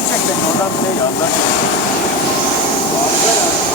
Yandan çek beni. Oradan bile yandan çek. Harika ya.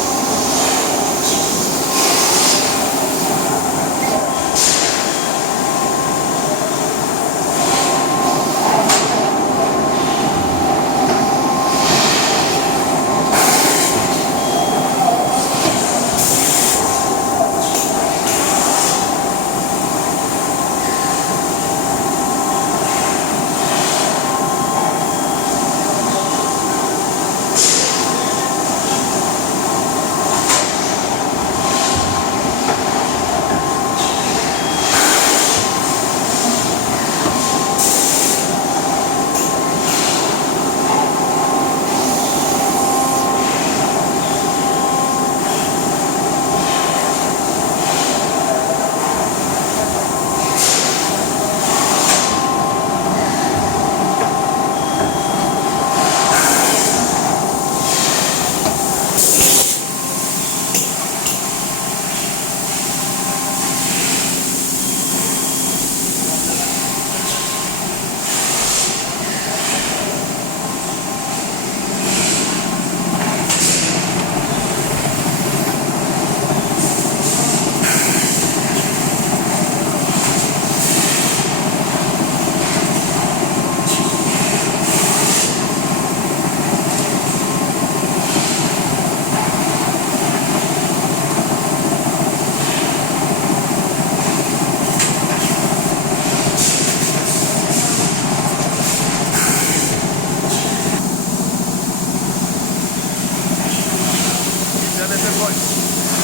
Koy.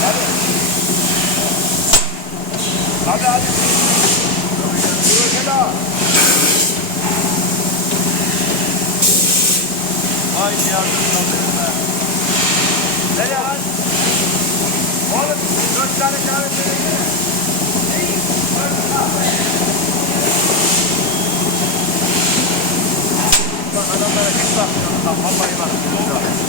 Hadi. Hadi hadi. Dur gel. Vay yardım sanıyorum ben. Nereye lan? Oğlum 4 tane kahve söylesene. Bak adamlara hiç bakmıyorum. Vallahi bak.